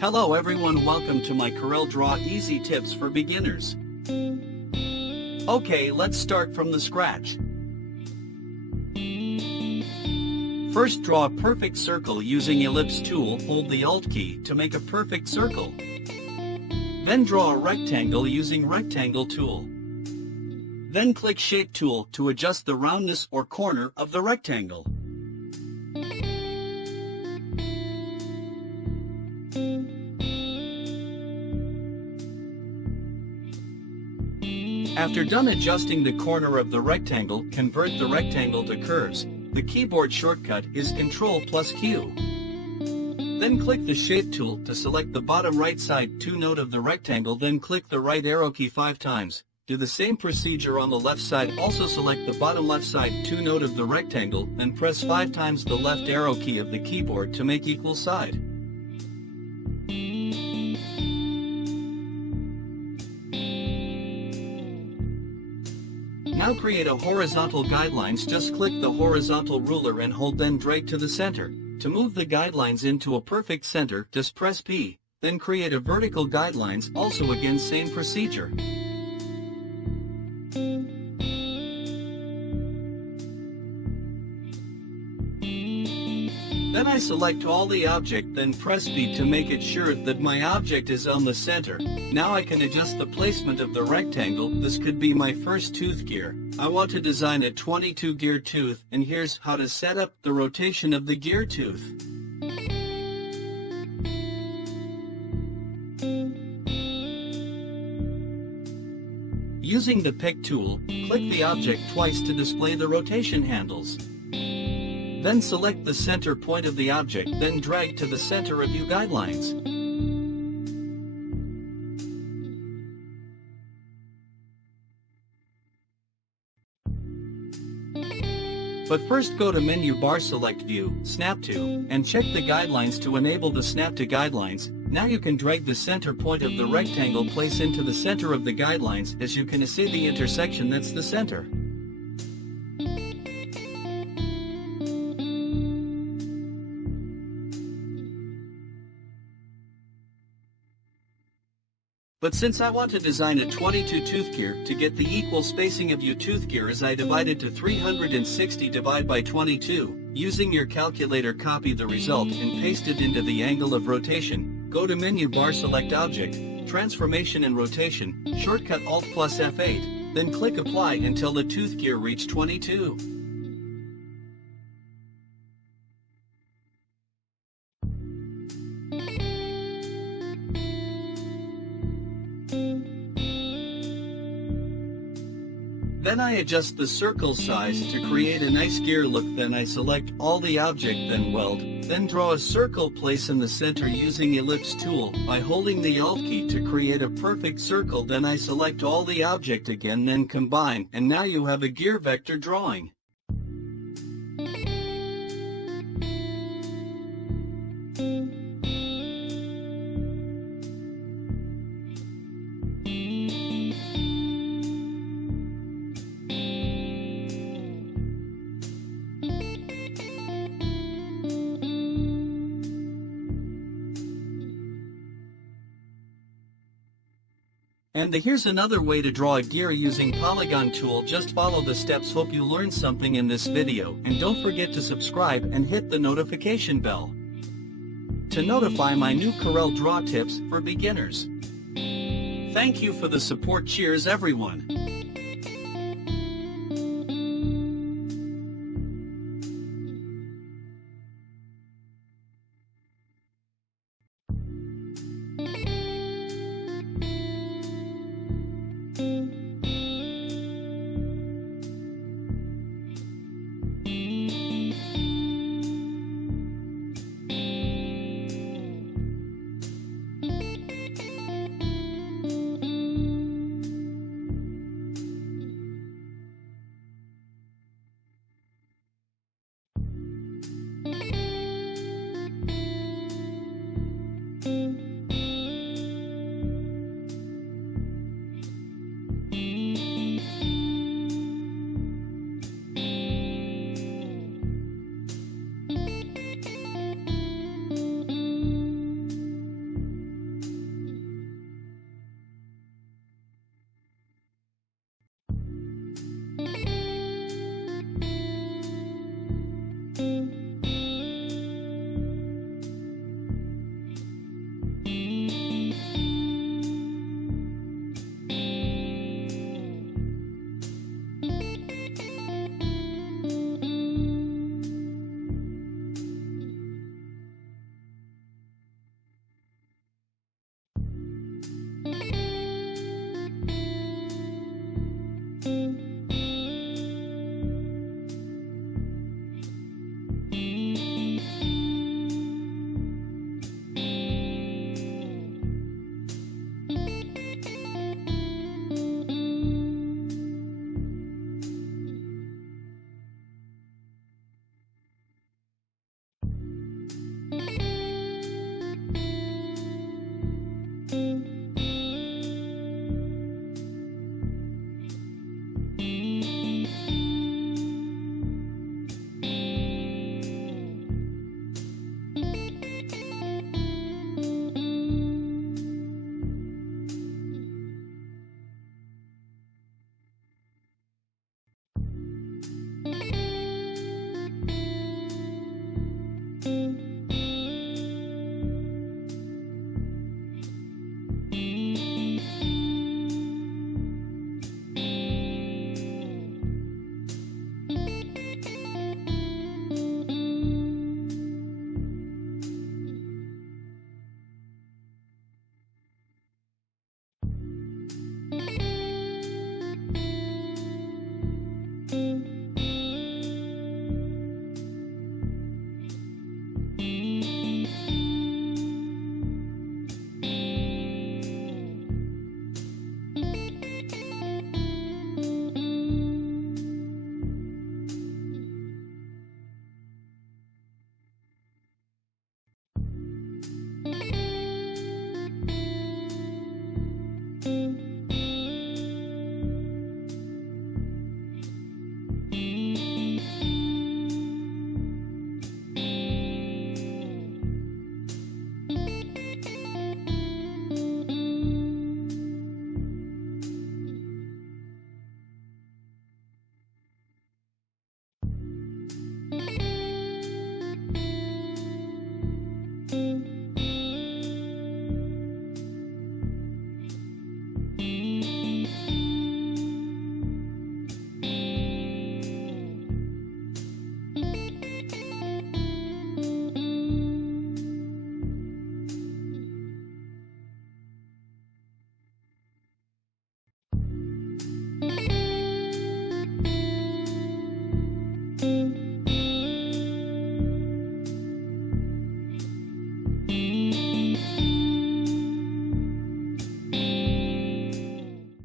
Hello everyone, welcome to my CorelDraw Easy Tips for Beginners. Okay, let's start from the scratch. First, draw a perfect circle using ellipse tool. Hold the Alt key to make a perfect circle. Then draw a rectangle using rectangle tool. Then click Shape tool to adjust the roundness or corner of the rectangle. After done adjusting the corner of the rectangle, convert the rectangle to curves. The keyboard shortcut is Ctrl+Q. Then click the Shape tool to select the bottom right side 2 node of the rectangle, then click the right arrow key 5 times. Do the same procedure on the left side. Also select the bottom left side 2 node of the rectangle, then press 5 times the left arrow key of the keyboard to make equal side. Now create a horizontal guidelines. Just click the horizontal ruler and hold, then drag to the center. To move the guidelines into a perfect center, just press P. Then create a vertical guidelines. Also again same procedure. Then I select all the object, then press B to make it sure that my object is on the center. Now I can adjust the placement of the rectangle. This could be my first tooth gear. I want to design a 22 gear tooth, and here's how to set up the rotation of the gear tooth. Using the pick tool, click the object twice to display the rotation handles. Then select the center point of the object, then drag to the center of your guidelines. But first go to menu bar, select View, Snap to, and check the guidelines to enable the Snap to Guidelines. Now you can drag the center point of the rectangle place into the center of the guidelines. As you can see the intersection, that's the center. But since I want to design a 22 tooth gear, to get the equal spacing of your tooth gear, as I divided to 360 divide by 22. Using your calculator, copy the result and paste it into the angle of rotation. Go to menu bar, select Object, Transformation and Rotation, shortcut Alt+F8, then click Apply until the tooth gear reach 22. Then I adjust the circle size to create a nice gear look. Then I select all the object, then weld, then draw a circle, place in the center using ellipse tool by holding the Alt key to create a perfect circle. Then I select all the object again, then combine, and now you have a gear vector drawing. And here's another way to draw a gear using polygon tool. Just follow the steps. Hope you learned something in this video, and don't forget to subscribe and hit the notification bell to notify my new CorelDraw tips for beginners. Thank you for the support. Cheers everyone. you